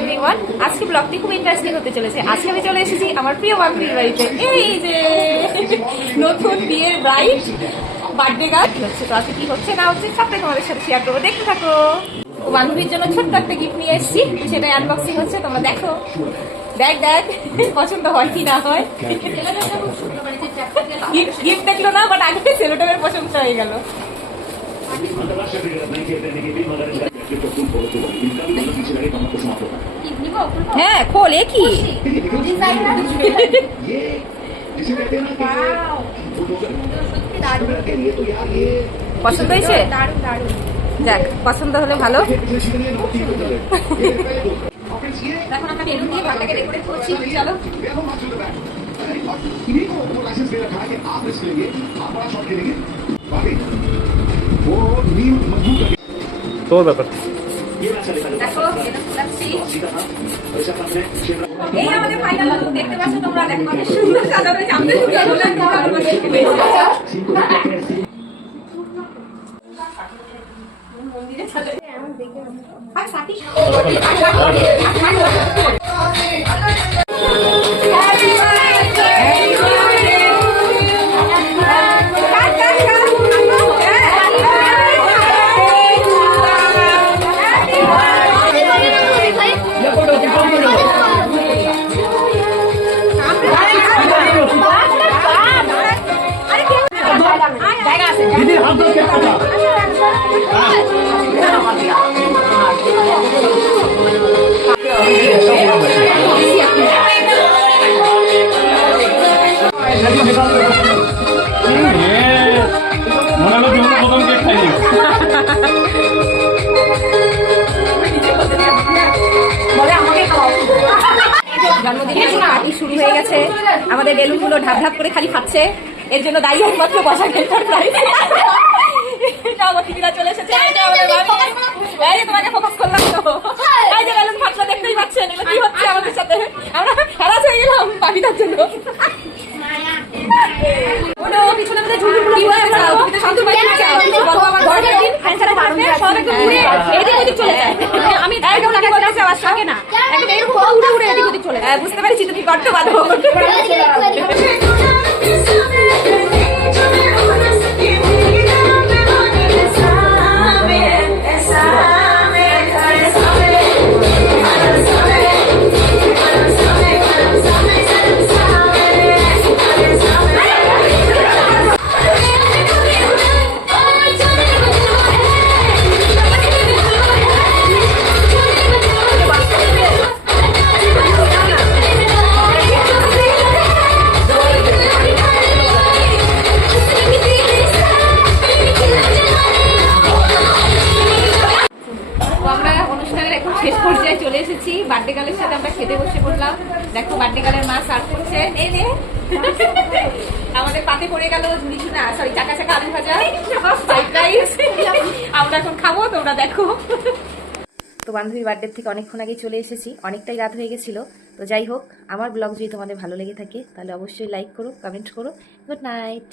Everyone, আজকে ব্লগটি খুব ইন্টারেস্টিং হতে চলেছে। আজকে আমি চলে এসেছি আমার প্রিয় বান্ধবীর বাড়িতে। এই যে নতুন বিয়ের ব্রাইড বার্থডে গার্ল হচ্ছে। তো আজকে কি হচ্ছে না হচ্ছে সবটাই তোমাদের সাথে শেয়ার করবো, দেখতে থাকো। বান্ধবীর জন্য ছোট্ট একটা গিফট নিয়ে এসেছি, সেটাই আনবক্সিং হচ্ছে, তোমরা দেখো। দেখ দেখ পছন্দ হয় কি না হয়। গিফট দেখলো না, বাট আগে সেলোটেপের পছন্দ হয়ে গেল। হ্যাঁ খোল, এ কি পছন্দ হয়েছে? যাক, পছন্দ হলে ভালো। এখন আমরা বেলুন দিয়ে ঘরটাকে ডেকোরেট করছি, চলো। তো ব্যাপার এই আমাদের ফাইনাল লুক দেখতে পাচ্ছ তোমরা। দেখো অনেক সুন্দর সাজানো হয়েছে। আমাদের মন্দিরে সাজানো আর সাথী জন্মদিনের পার্টি শুরু হয়ে গেছে। আমাদের বেলুন গুলো ঢাপ ঢাপ করে খালি খাচ্ছে। এর জন্য দায়ী একমাত্র বসা এন্টারপ্রাইজ। চলে এসেছে, তোমাকে ফোকাস করলাম তো। এই যে বেলুন ফাটলো দেখতেই পাচ্ছেন, এগুলো কি হচ্ছে আমাদের সাথে। আমরা হ্যারাস হয়ে গেলাম বাবিতার জন্য। বুঝতে পারছি তুমি বড্ড বাধা। শেষ পর্যায়ে চলে এসেছি। বার্থডে গার্লের সাথে আমরা খেতে বসে পড়লাম। দেখো বার্থডে গার্লের মা সার্ভ করছে। আমাদের পাতে পড়ে গেল সরি চাকা চাকা আলু ভাজা, ফ্রাইড রাইস। আমরা এখন খাবো, তোমরা দেখো। তো বান্ধবীর বার্থডে থেকে অনেকক্ষণ আগে চলে এসেছি, অনেকটাই রাত হয়ে গেছিল। তো যাই হোক, আমার ব্লগ যদি তোমাদের ভালো লেগে থাকে তাহলে অবশ্যই লাইক করো, কমেন্ট করো। Good night.